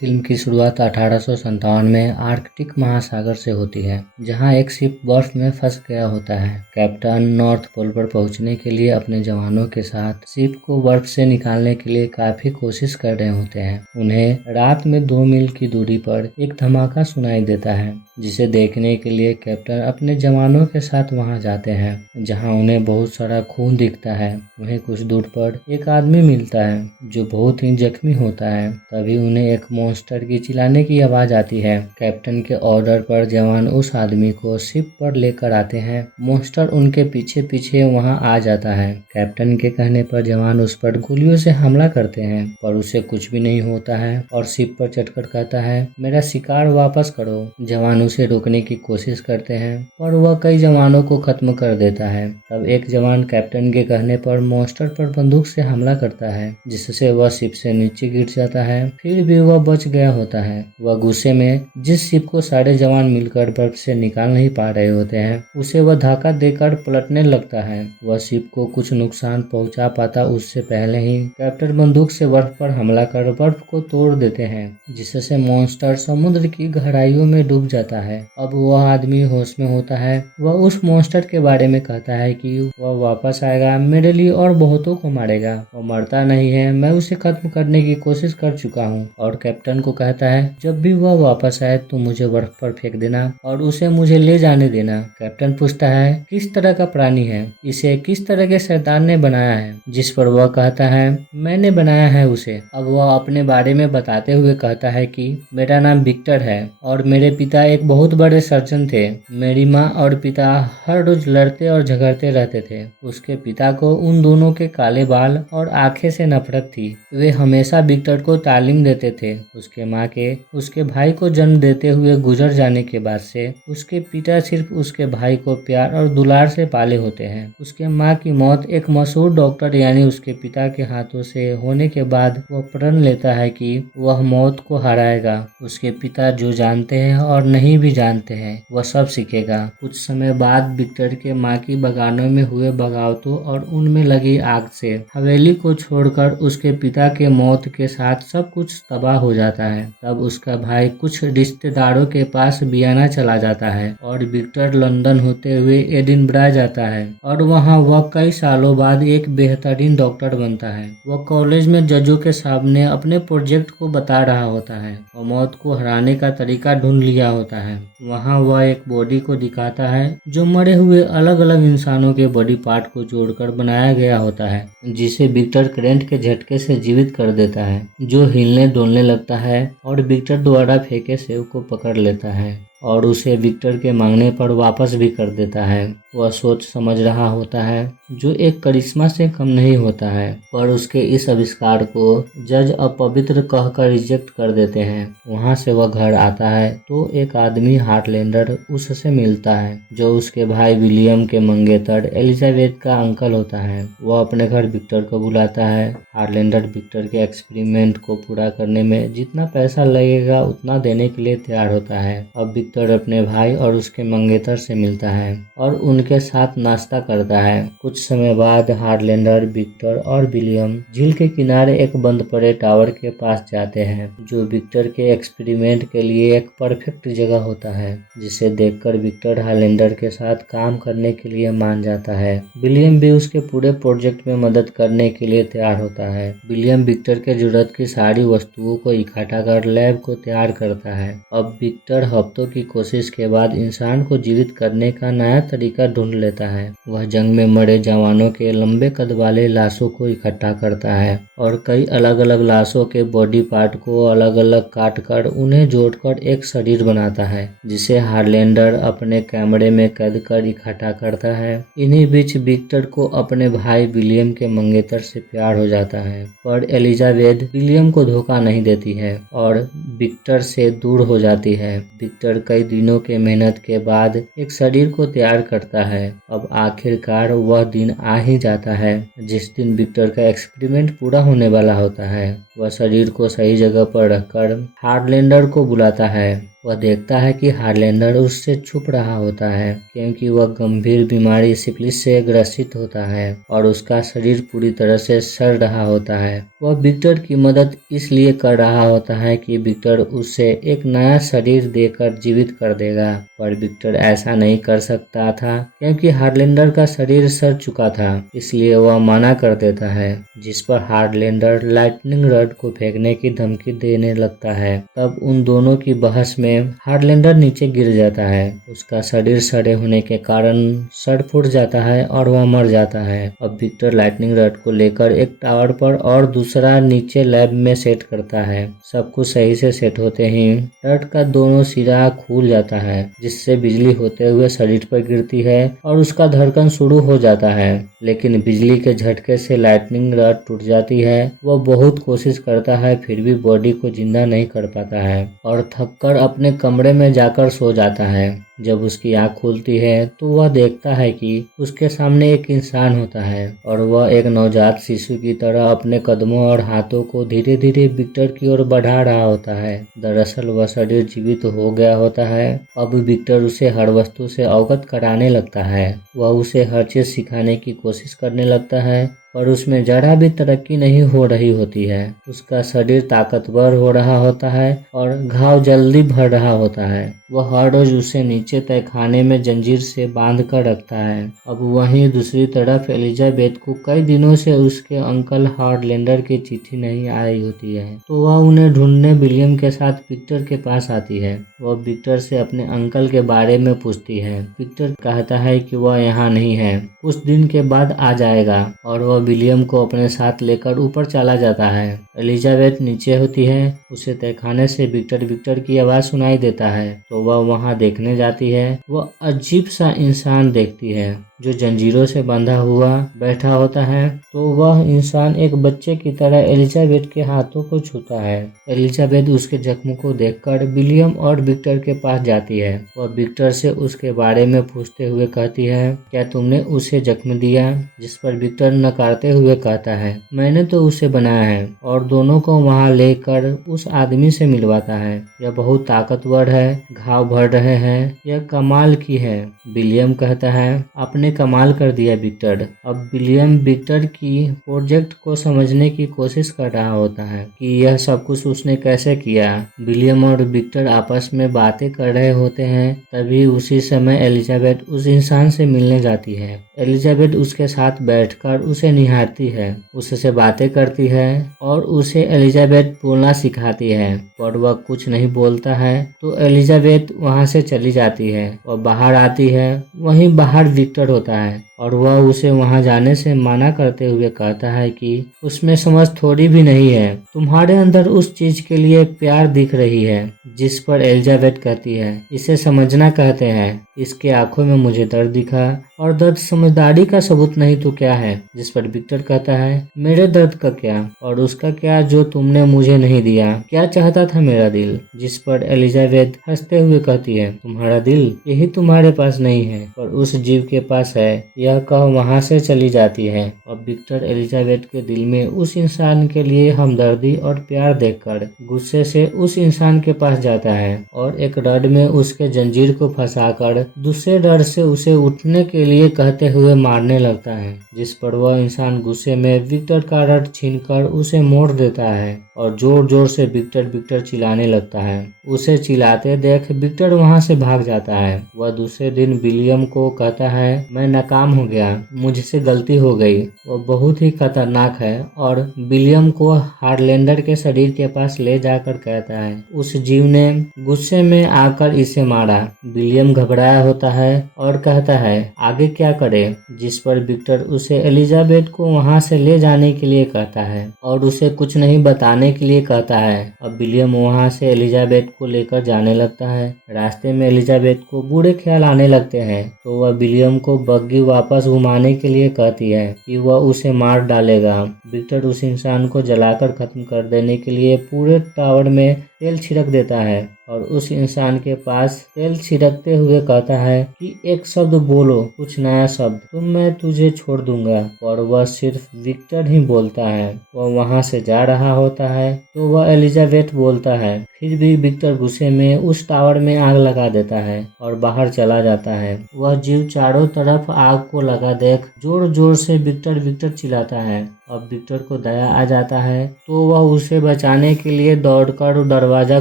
Film की शुरुआत 1857 में आर्कटिक महासागर से होती है, जहां एक शिप बर्फ में फंस गया होता है। कैप्टन नॉर्थ पोल पर पहुंचने के लिए अपने जवानों के साथ शिप को बर्फ से निकालने के लिए काफी कोशिश कर रहे होते हैं। उन्हें रात में 2 मील की दूरी पर एक धमाका सुनाई देता है, जिसे देखने के लिए कैप्टन अपने जवानों के साथ वहां जाते हैं, जहां उन्हें बहुत सारा खून दिखता है। वहीं कुछ दूर पर एक आदमी मिलता है जो बहुत ही जख्मी होता है। तभी उन्हें एक मॉन्स्टर की चिल्लाने की आवाज आती है। कैप्टन के ऑर्डर पर जवान उस आदमी को शिप पर लेकर आते हैं। मॉन्स्टर उनके पीछे पीछे वहां आ जाता है। कैप्टन के कहने पर जवान उस पर गोलियों से हमला करते हैं, पर उसे कुछ भी नहीं होता है और शिप पर चढ़कर कहता है, मेरा शिकार वापस करो। जवान उसे रोकने की कोशिश करते हैं, पर वह कई जवानों को खत्म कर देता है। तब एक जवान कैप्टन के कहने पर मॉन्स्टर पर बंदूक से हमला करता है, जिससे वह शिप से नीचे गिर जाता है। फिर भी वह बच गया होता है। वह गुस्से में जिस शिप को सारे जवान मिलकर बर्फ से निकाल नहीं पा रहे होते हैं, उसे वह धक्का देकर पलटने लगता है। वह शिप को कुछ नुकसान पहुंचा पाता उससे पहले ही कैप्टन बंदूक से बर्फ पर हमला कर बर्फ को तोड़ देते हैं, जिससे मॉन्स्टर समुद्र की गहराइयों में डूब जाता है। अब वह आदमी होश में होता है। वह उस मॉन्स्टर के बारे में कहता है कि वह वापस आएगा, मेरे लिए और बहुतों को मारेगा। वो मरता नहीं है, मैं उसे खत्म करने की कोशिश कर चुका हूँ। और कैप्टन को कहता है, जब भी वह वापस आए तो मुझे बर्फ पर फेंक देना और उसे मुझे ले जाने देना। कैप्टन पूछता है, किस तरह का प्राणी है, इसे किस तरह के शैतान ने बनाया है? जिस पर वह कहता है, मैंने बनाया है उसे। अब वह अपने बारे में बताते हुए कहता है कि मेरा नाम विक्टर है और मेरे पिता एक बहुत बड़े सर्जन थे। मेरी माँ और पिता हर रोज लड़ते और झगड़ते रहते थे। उसके पिता को उन दोनों के काले बाल और आंखें से नफरत थी। वे हमेशा विक्टर को तालीम देते थे। उसके माँ के उसके भाई को जन्म देते हुए गुजर जाने के बाद से उसके पिता सिर्फ उसके भाई को प्यार और दुलार से पाले होते हैं। उसके माँ की मौत एक मशहूर डॉक्टर यानी उसके पिता के हाथों से होने के बाद वह प्रण लेता है कि वह मौत को हराएगा। उसके पिता जो जानते हैं और नहीं भी जानते हैं, वह सब सीखेगा। कुछ समय बाद विक्टर के माँ की बगानों में हुए बगावतों और उनमें लगी आग से हवेली को छोड़कर उसके पिता के मौत के साथ सब कुछ तबाह हो जाता है। तब उसका भाई कुछ रिश्तेदारों के पास वियना चला जाता है और विक्टर लंदन होते हुए एडिनबरा जाता है और वहाँ वह कई सालों बाद एक बेहतरीन डॉक्टर बनता है। वह कॉलेज में जजों के सामने अपने प्रोजेक्ट को बता रहा होता है और मौत को हराने का तरीका ढूंढ लिया होता है। वहाँ वह एक बॉडी को दिखाता है जो मरे हुए अलग अलग इंसानों के बॉडी पार्ट को जोड़कर बनाया गया होता है, जिसे विक्टर करंट के झटके से जीवित कर देता है, जो हिलने डोलने लगता है और विक्टर द्वारा फेंके सेब को पकड़ लेता है और उसे विक्टर के मांगने पर वापस भी कर देता है। वह सोच समझ रहा होता है, जो एक करिश्मा से कम नहीं होता है, पर उसके इस आविष्कार को जज अपवित्र कहकर रिजेक्ट कर देते हैं। वहां से वह घर आता है तो एक आदमी हार्टलैंडर उससे मिलता है, जो उसके भाई विलियम के मंगेतर एलिजाबेथ का अंकल होता है। वह अपने घर विक्टर को बुलाता है। हार्टलैंडर विक्टर के एक्सपेरिमेंट को पूरा करने में जितना पैसा लगेगा उतना देने के लिए तैयार होता है। अब विक्टर अपने भाई और उसके मंगेतर से मिलता है और उनके साथ नाश्ता करता है। कुछ समय बाद हार्टलैंडर, विक्टर और विलियम झील के किनारे एक बंद पड़े टावर के पास जाते हैं, जो विक्टर के एक्सपेरिमेंट के लिए एक परफेक्ट जगह होता है, जिसे देखकर विक्टर हार्टलैंडर के साथ काम करने के लिए मान जाता है। विलियम भी उसके पूरे प्रोजेक्ट में मदद करने के लिए तैयार होता है। विलियम विक्टर के जरूरत की सारी वस्तुओं को इकट्ठा कर लैब को तैयार करता है। अब विक्टर हफ्तों की कोशिश के बाद इंसान को जीवित करने का नया तरीका ढूंढ लेता है। वह जंग में मरे जवानों के लंबे कद वाले लाशों को इकट्ठा करता है और कई अलग अलग लाशों के बॉडी पार्ट को अलग अलग काट कर उन्हें जोड़कर एक शरीर बनाता है, जिसे हार्टलैंडर अपने कैमरे में कैद कर इकट्ठा करता है। इन्हीं बीच विक्टर को अपने भाई विलियम के मंगेतर से प्यार हो जाता है, पर एलिजाबेथ विलियम को धोखा नहीं देती है और विक्टर से दूर हो जाती है। विक्टर कई दिनों के मेहनत के बाद एक शरीर को तैयार करता है। अब आखिरकार वह दिन आ ही जाता है जिस दिन विक्टर का एक्सपेरिमेंट पूरा होने वाला होता है। वह शरीर को सही जगह पर रखकर हार्लैंडर को बुलाता है। वह देखता है कि हार्लैंडर उससे छुप रहा होता है क्योंकि वह गंभीर बीमारी सिफिलिस से ग्रसित होता है और उसका शरीर पूरी तरह से सड़ रहा होता है। वह विक्टर की मदद इसलिए कर रहा होता है कि विक्टर उसे एक नया शरीर देकर जीवित कर देगा, पर विक्टर ऐसा नहीं कर सकता था क्योंकि हार्लैंडर का शरीर सड़ चुका था, इसलिए वह मना कर देता है, जिस पर हार्लैंडर लाइटनिंग रॉड को फेंकने की धमकी देने लगता है। तब उन दोनों की बहस में हार्लैंडर नीचे गिर जाता है। उसका शरीर सड़े होने के कारण सड़ फूट जाता है और वह मर जाता है। अब विक्टर लाइटनिंग रॉड को लेकर एक टावर पर और दूसरा नीचे लैब में सेट करता है। सब कुछ सही से सेट होते ही रॉड का दोनों सिरा खुल जाता है, जिससे बिजली होते हुए शरीर पर गिरती है और उसका धड़कन शुरू हो जाता है। लेकिन बिजली के झटके से लाइटनिंग रॉड टूट जाती है। वह बहुत कोशिश करता है फिर भी बॉडी को जिंदा नहीं कर पाता है और थककर अपने कमरे में जाकर सो जाता है। जब उसकी आंख खुलती है तो वह देखता है कि उसके सामने एक इंसान होता है और वह एक नवजात शिशु की तरह अपने कदमों और हाथों को धीरे धीरे विक्टर की ओर बढ़ा रहा होता है। दरअसल वह शरीर जीवित हो गया होता है। अब विक्टर उसे हर वस्तु से अवगत कराने लगता है। वह उसे हर चीज सिखाने की कोशिश करने लगता है, पर उसमें जरा भी तरक्की नहीं हो रही होती है। उसका शरीर ताकतवर हो रहा होता है और घाव जल्दी भर रहा होता है। वह हर रोज उसे नीचे तहखाने में जंजीर से बांध कर रखता है। अब वहीं दूसरी तरफ एलिजाबेथ को कई दिनों से उसके अंकल हार्लैंडर की चिट्ठी नहीं आई होती है, तो वह उन्हें ढूंढने विलियम के साथ विक्टर के पास आती है। वह विक्टर से अपने अंकल के बारे में पूछती है। विक्टर कहता है कि वह यहाँ नहीं है, कुछ दिन के बाद आ जाएगा, और वह विलियम को अपने साथ लेकर ऊपर चला जाता है। एलिजाबेथ नीचे होती है। उसे तहखाने से विक्टर विक्टर की आवाज सुनाई देता है, तो वह वहां देखने जाती है। वह अजीब सा इंसान देखती है जो जंजीरों से बंधा हुआ बैठा होता है, तो वह इंसान एक बच्चे की तरह एलिजाबेथ के हाथों को छूता है। एलिजाबेथ उसके जख्म को देखकर विलियम और विक्टर के पास जाती है। वह विक्टर से उसके बारे में पूछते हुए कहती है, क्या तुमने उसे जख्म दिया? जिस पर विक्टर नकारते हुए कहता है, मैंने तो उसे बनाया है, और दोनों को वहां लेकर उस आदमी से मिलवाता है। यह बहुत ताकतवर है, घाव भर रहे हैं, यह कमाल की है। विलियम कहता है, आपने कमाल कर दिया विक्टर। अब विलियम विक्टर की प्रोजेक्ट को समझने की कोशिश कर रहा होता है कि यह सब कुछ उसने कैसे किया। विलियम और विक्टर आपस में बातें कर रहे होते हैं। तभी उसी समय एलिजाबेथ उस इंसान से मिलने जाती है। एलिजाबेथ उसके साथ बैठकर उसे निहारती है, उससे बातें करती है और उसे एलिजाबेथ बोलना सिखाती है, पर वह कुछ नहीं बोलता है। तो एलिजाबेथ वहां से चली जाती है। वह बाहर आती है। वहीं बाहर विक्टर होता है और वह उसे वहां जाने से मना करते हुए कहता है कि उसमें समझ थोड़ी भी नहीं है। तुम्हारे अंदर उस चीज के लिए प्यार दिख रही है। जिस पर एलिजाबेथ कहती है, इसे समझना कहते हैं। इसके आंखों में मुझे दर्द दिखा, और दर्द समझदारी का सबूत नहीं तो क्या है? जिस पर विक्टर कहता है, मेरे दर्द का क्या और उसका क्या जो तुमने मुझे नहीं दिया? क्या चाहता था मेरा दिल? जिस पर एलिजाबेथ हंसते हुए कहती है, तुम्हारा दिल यही तुम्हारे पास नहीं है, पर उस जीव के पास है। यह कह वहां से चली जाती है। अब विक्टर एलिजाबेथ के दिल में उस इंसान के लिए हमदर्दी और प्यार देखकर गुस्से से उस इंसान के पास जाता है और एक रड में उसके जंजीर को फंसाकर दूसरे रड से उसे उठने के लिए कहते हुए मारने लगता है। जिस पर वह इंसान गुस्से में विक्टर का रड छीनकर उसे मोड़ देता है और जोर जोर से विक्टर विक्टर चिल्लाने लगता है। उसे चिल्लाते देख विक्टर वहां से भाग जाता है। वह दूसरे दिन विलियम को कहता है, मैं नाकाम हो गया, मुझसे गलती हो गई। वह बहुत ही खतरनाक है और विलियम को हार्लैंडर के शरीर के पास ले जाकर कहता है, उस जीव ने गुस्से में आकर इसे मारा। विलियम घबराया होता है और कहता है, आगे क्या करे? जिस पर विक्टर उसे एलिजाबेथ को वहां से ले जाने के लिए कहता है और उसे कुछ नहीं बताने के लिए कहता है। अब विलियम वहां से एलिजाबेथ को लेकर जाने लगता है। रास्ते में एलिजाबेथ को बुरे ख्याल आने लगते हैं, तो वह विलियम को बग्गी वापस घुमाने के लिए कहती है कि वह उसे मार डालेगा। विक्टर उस इंसान को जलाकर खत्म कर देने के लिए पूरे टावर में तेल छिड़क देता है और उस इंसान के पास तेल छिड़कते हुए कहता है कि एक शब्द बोलो, कुछ नया शब्द, तो मैं तुझे छोड़ दूंगा। और वह सिर्फ विक्टर ही बोलता है। वह वहां से जा रहा होता है तो वह एलिजाबेथ बोलता है। फिर भी विक्टर गुस्से में उस टावर में आग लगा देता है और बाहर चला जाता है। वह जीव चारों तरफ आग को लगा देख जोर जोर से विक्टर विक्टर चिल्लाता है। अब विक्टर को दया आ जाता है तो वह उसे बचाने के लिए दौड़कर दरवाजा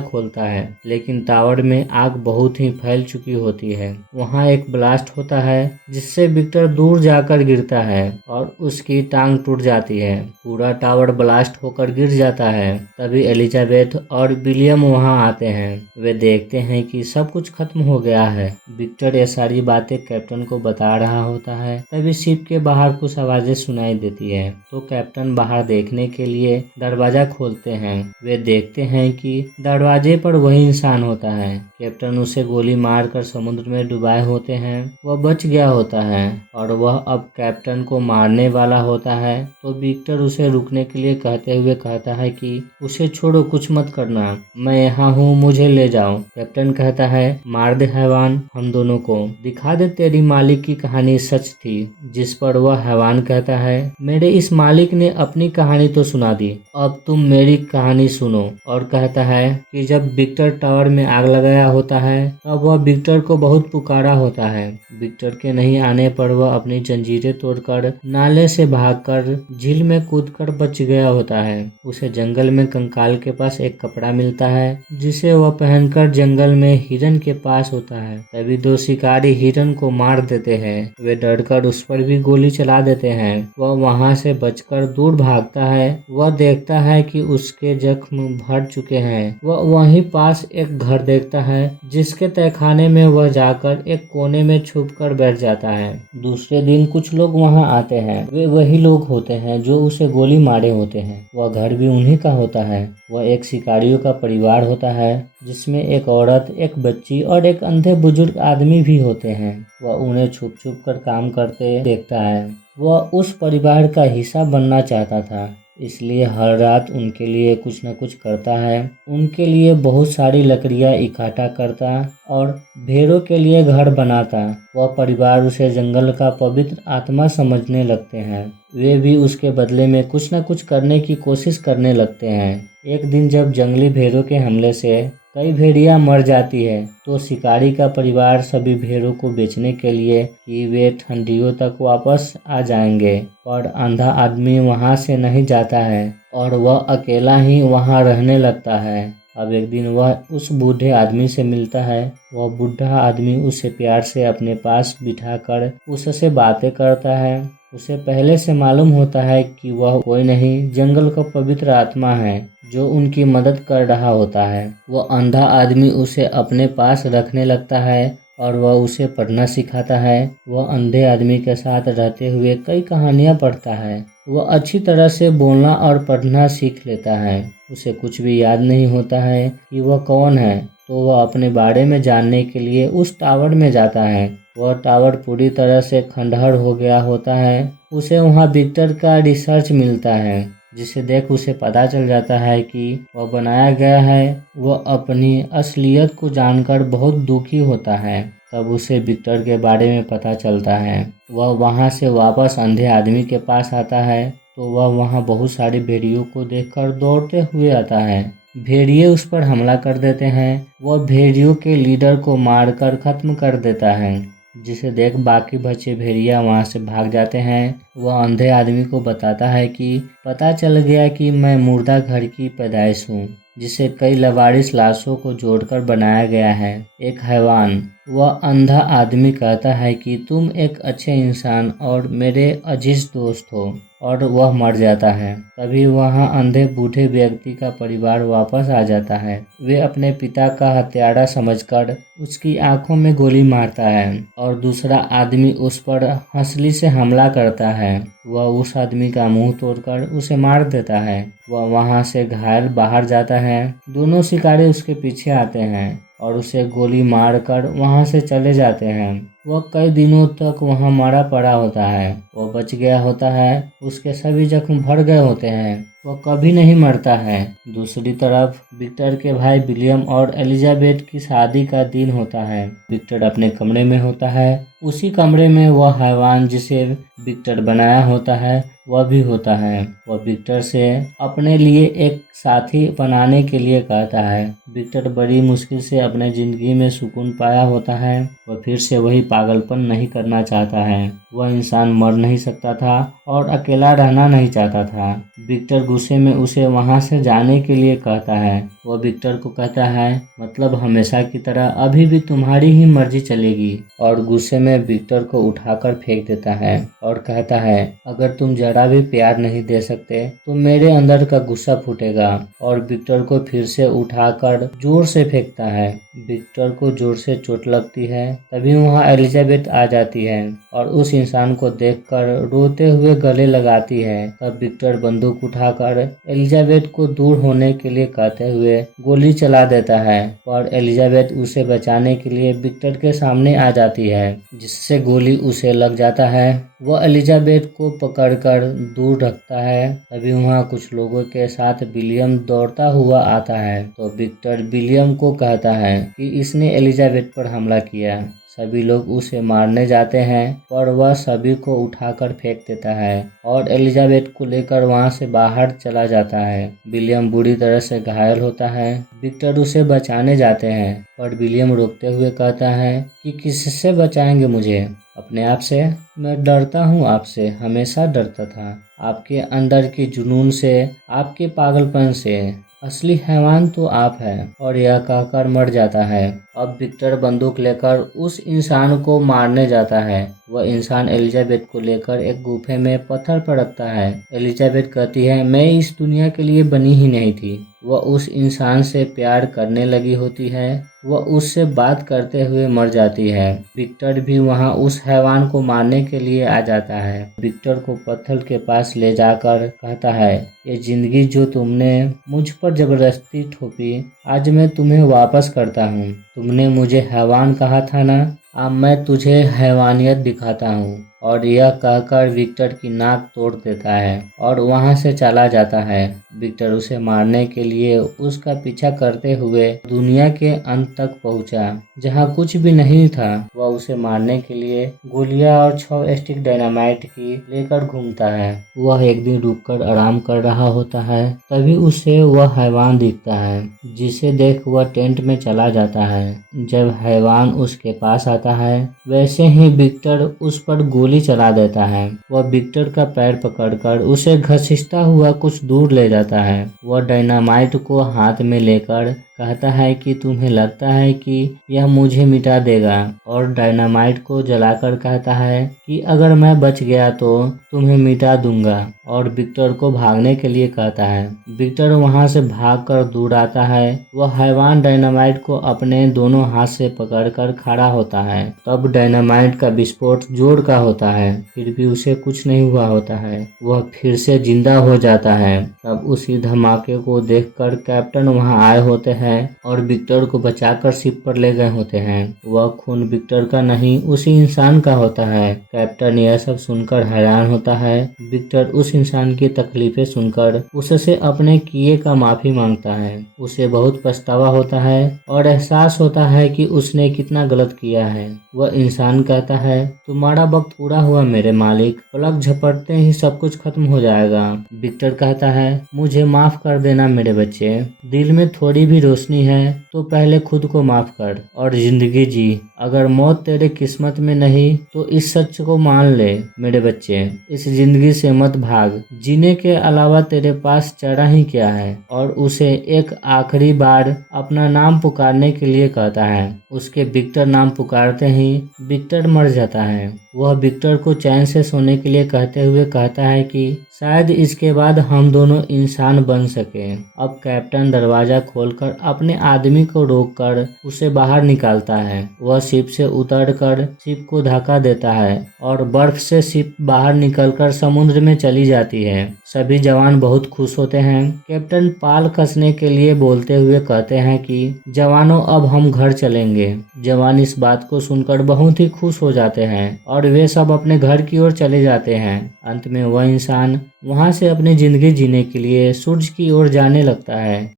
खोलता है, लेकिन टावर में आग बहुत ही फैल चुकी होती है। वहां एक ब्लास्ट होता है जिससे विक्टर दूर जाकर गिरता है और उसकी टांग टूट जाती है। पूरा टावर ब्लास्ट होकर गिर जाता है। तभी एलिजाबेथ और विलियम वहां आते हैं। वे देखते हैं कि सब कुछ खत्म हो गया है। विक्टर ये सारी बातें कैप्टन को बता रहा होता है। तभी शिप के बाहर कुछ आवाजें सुनाई देती है तो कैप्टन बाहर देखने के लिए दरवाजा खोलते हैं। वे देखते हैं कि दरवाजे पर वही इंसान होता है। कैप्टन उसे गोली मारकर समुद्र में डुबाए होते हैं। वह बच गया होता है और वह अब कैप्टन को मारने वाला होता है तो विक्टर उसे रुकने के लिए कहते हुए कहता है कि उसे छोड़ो, कुछ मत करना, मैं यहाँ हूँ, मुझे ले जाओ। कैप्टन कहता है, मार दे हैवान, हम दोनों को दिखा दे तेरी मालिक की कहानी सच थी। जिस पर वह हैवान कहता है, मेरे इस मालिक ने अपनी कहानी तो सुना दी, अब तुम मेरी कहानी सुनो। और कहता है कि जब विक्टर टावर में आग लगाया होता है तब वह विक्टर को बहुत पुकारा होता है। विक्टर के नहीं आने पर वह अपनी जंजीरें तोड़कर नाले से भागकर झील में कूदकर बच गया होता है। उसे जंगल में कंकाल के पास एक कपड़ा मिलता है जिसे वह पहनकर जंगल में हिरन के पास होता है। तभी दो शिकारी हिरन को मार देते हैं। वे डरकर उस पर भी गोली चला देते हैं। वह वहां से बचकर दूर भागता है। वह देखता है कि उसके जख्म भर चुके हैं। वह वहीं पास एक घर देखता है जिसके तहखाने में वह जाकर एक कोने में छुप कर बैठ जाता है। दूसरे दिन कुछ लोग वहां आते हैं। वे वही लोग होते हैं जो उसे गोली मारे होते हैं। वह घर भी उन्हीं का होता है। वह एक शिकारियों का परिवार होता है जिसमें एक औरत, एक बच्ची और एक अंधे बुजुर्ग आदमी भी होते हैं। वह उन्हें छुप छुप कर काम करते देखता है। वह उस परिवार का हिस्सा बनना चाहता था, इसलिए हर रात उनके लिए कुछ न कुछ करता है। उनके लिए बहुत सारी लकड़ियां इकट्ठा करता और भेड़ों के लिए घर बनाता। वह परिवार उसे जंगल का पवित्र आत्मा समझने लगते हैं। वे भी उसके बदले में कुछ न कुछ करने की कोशिश करने लगते हैं। एक दिन जब जंगली भेड़ों के हमले से कई भेड़िया मर जाती है तो शिकारी का परिवार सभी भेड़ों को बेचने के लिए कि वे ठंडियों तक वापस आ जाएंगे। पर अंधा आदमी वहां से नहीं जाता है और वह अकेला ही वहां रहने लगता है। अब एक दिन वह उस बूढ़े आदमी से मिलता है। वह बूढ़ा आदमी उसे प्यार से अपने पास बिठाकर उससे बातें करता है। उसे पहले से मालूम होता है कि वह कोई नहीं, जंगल का पवित्र आत्मा है जो उनकी मदद कर रहा होता है। वह अंधा आदमी उसे अपने पास रखने लगता है और वह उसे पढ़ना सिखाता है। वह अंधे आदमी के साथ रहते हुए कई कहानियां पढ़ता है। वह अच्छी तरह से बोलना और पढ़ना सीख लेता है। उसे कुछ भी याद नहीं होता है कि वह कौन है, तो वह अपने बारे में जानने के लिए उस टावर में जाता है। वह टावर पूरी तरह से खंडहर हो गया होता है। उसे वहाँ विक्टर का रिसर्च मिलता है जिसे देख उसे पता चल जाता है कि वह बनाया गया है। वह अपनी असलियत को जानकर बहुत दुखी होता है। तब उसे विक्टर के बारे में पता चलता है। वह वहां से वापस अंधे आदमी के पास आता है तो वह वहां बहुत सारी भेड़ियों को देखकर दौड़ते हुए आता है। भेड़िए उस पर हमला कर देते हैं। वह भेड़ियों के लीडर को मारकर खत्म कर देता है, जिसे देख बाकी बचे भेड़िया वहां से भाग जाते हैं। वह अंधे आदमी को बताता है कि पता चल गया कि मैं मुर्दा घर की पैदाइश हूँ, जिसे कई लवारिस लाशों को जोड़कर बनाया गया है, एक हैवान। वह अंधा आदमी कहता है कि तुम एक अच्छे इंसान और मेरे अजीज दोस्त हो, और वह मर जाता है। तभी वहां अंधे बूढ़े व्यक्ति का परिवार वापस आ जाता है। वे अपने पिता का हत्यारा समझकर उसकी आंखों में गोली मारता है और दूसरा आदमी उस पर हंसली से हमला करता है। वह उस आदमी का मुंह तोड़कर उसे मार देता है। वह वहां से घायल बाहर जाता है। दोनों शिकारी उसके पीछे आते हैं और उसे गोली मारकर वहां से चले जाते हैं। वह कई दिनों तक वहां मरा पड़ा होता है। वह बच गया होता है, उसके सभी जख्म भर गए होते हैं, वह कभी नहीं मरता है। दूसरी तरफ विक्टर के भाई विलियम और एलिजाबेथ की शादी का दिन होता है। विक्टर अपने कमरे में होता है। उसी कमरे में वह हैवान जिसे विक्टर बनाया होता है वह भी होता है। वह विक्टर से अपने लिए एक साथी बनाने के लिए कहता है। विक्टर बड़ी मुश्किल से अपने जिंदगी में सुकून पाया होता है। वह फिर से वही पागलपन नहीं करना चाहता है। वह इंसान मर नहीं सकता था और अकेला रहना नहीं चाहता था। विक्टर गुस्से में उसे वहां से जाने के लिए कहता है। वह विक्टर को कहता है, मतलब हमेशा की तरह अभी भी तुम्हारी ही मर्जी चलेगी, और गुस्से में विक्टर को उठाकर फेंक देता है और कहता है, अगर तुम जरा भी प्यार नहीं दे सकते तो मेरे अंदर का गुस्सा फूटेगा, और विक्टर को फिर से उठाकर जोर से फेंकता है। विक्टर को जोर से चोट लगती है। तभी वहां एलिजाबेथ आ जाती है और उस इंसान को देखकर रोते हुए गले लगाती है। तब विक्टर बंदूक उठाकर एलिजाबेथ को दूर होने के लिए कहते हुए गोली चला देता है, पर एलिजाबेथ उसे बचाने के लिए विक्टर के सामने आ जाती है, जिससे गोली उसे लग जाता है। वह एलिजाबेथ को पकड़कर दूर रखता है। तभी वहाँ कुछ लोगों के साथ विलियम दौड़ता हुआ आता है, तो विक्टर विलियम को कहता है कि इसने एलिजाबेथ पर हमला किया। सभी लोग उसे मारने जाते हैं, पर वह सभी को उठाकर फेंक देता है और एलिजाबेथ को लेकर वहां से बाहर चला जाता है। विलियम बुरी तरह से घायल होता है। विक्टर उसे बचाने जाते हैं, पर विलियम रोकते हुए कहता है कि किससे बचाएंगे मुझे? अपने आप से। मैं डरता हूँ आपसे, हमेशा डरता था, आपके अंदर के जुनून से, आपके पागलपन से। असली हैवान तो आप हैं। और यह कहकर मर जाता है। अब विक्टर बंदूक लेकर उस इंसान को मारने जाता है। वह इंसान एलिजाबेथ को लेकर एक गुफे में पत्थर पर रखता है। एलिजाबेथ कहती है, मैं इस दुनिया के लिए बनी ही नहीं थी। वह उस इंसान से प्यार करने लगी होती है। वह उससे बात करते हुए मर जाती है। विक्टर भी वहां उस हैवान को मारने के लिए आ जाता है। विक्टर को पत्थर के पास ले जाकर कहता है, ये जिंदगी जो तुमने मुझ पर जबरदस्ती थोपी, आज मैं तुम्हें वापस करता हूँ। तुमने मुझे हैवान कहा था ना, अब मैं तुझे हैवानियत दिखाता हूँ। और यह कहकर विक्टर की नाक तोड़ देता है और वहां से चला जाता है। विक्टर उसे मारने के लिए उसका पीछा करते हुए दुनिया के अंत तक पहुंचा, जहां कुछ भी नहीं था। वह उसे मारने के लिए गोलियां और 6 स्टिक डायनामाइट की लेकर घूमता है। वह एक दिन रुककर आराम कर रहा होता है, तभी उसे वह हैवान दिखता है, जिसे देख वह टेंट में चला जाता है। जब हैवान उसके पास आता है, वैसे ही विक्टर उस पर गोली चला देता है। वह विक्टर का पैर पकड़कर उसे घसीटता हुआ कुछ दूर ले जाता है। वह डायनामाइट को हाथ में लेकर कहता है कि तुम्हें लगता है कि यह मुझे मिटा देगा, और डायनामाइट को जलाकर कहता है कि अगर मैं बच गया तो तुम्हें मिटा दूंगा, और विक्टर को भागने के लिए कहता है। विक्टर वहां से भागकर दूर आता है। वह हैवान डायनामाइट को अपने दोनों हाथ से पकड़कर खड़ा होता है। तब डायनामाइट का विस्फोट जोर का होता है, फिर भी उसे कुछ नहीं हुआ होता है। वह फिर से जिंदा हो जाता है। तब उसी धमाके को देखकर कैप्टन वहां आए होते हैं और विक्टर को बचाकर शिप पर ले गए होते हैं। वह खून विक्टर का नहीं, उसी इंसान का होता है। कैप्टन यह सब सुनकर हैरान होता है। विक्टर उस इंसान की तकलीफें सुनकर उससे अपने किए का माफी मांगता है। उसे बहुत पछतावा होता है और एहसास होता है कि उसने कितना गलत किया है। वह इंसान कहता है, तुम्हारा वक्त पूरा हुआ मेरे मालिक, पलक झपटते ही सब कुछ खत्म हो जाएगा। विक्टर कहता है, मुझे माफ कर देना मेरे बच्चे, दिल में थोड़ी भी रोशनी है तो पहले खुद को माफ कर और जिंदगी जी। अगर मौत तेरे किस्मत में नहीं तो इस सच को मान ले मेरे बच्चे, इस जिंदगी से मत भाग, जीने के अलावा तेरे पास चारा ही क्या है। और उसे एक आखिरी बार अपना नाम पुकारने के लिए कहता है। उसके विक्टर नाम पुकारते ही विक्टर मर जाता है। वह विक्टर को चैन से सोने के लिए कहते हुए कहता है कि शायद इसके बाद हम दोनों इंसान बन सके। अब कैप्टन दरवाजा खोलकर अपने आदमी को रोककर उसे बाहर निकालता है। वह शिप से उतरकर शिप को धक्का देता है और बर्फ से शिप बाहर निकलकर समुद्र में चली जाती है। सभी जवान बहुत खुश होते हैं। कैप्टन पाल कसने के लिए बोलते हुए कहते हैं कि जवानों अब हम घर चलेंगे। जवान इस बात को सुनकर बहुत ही खुश हो जाते हैं और वे सब अपने घर की ओर चले जाते हैं। अंत में वह इंसान वहां से अपनी जिंदगी जीने के लिए सूरज की ओर जाने लगता है।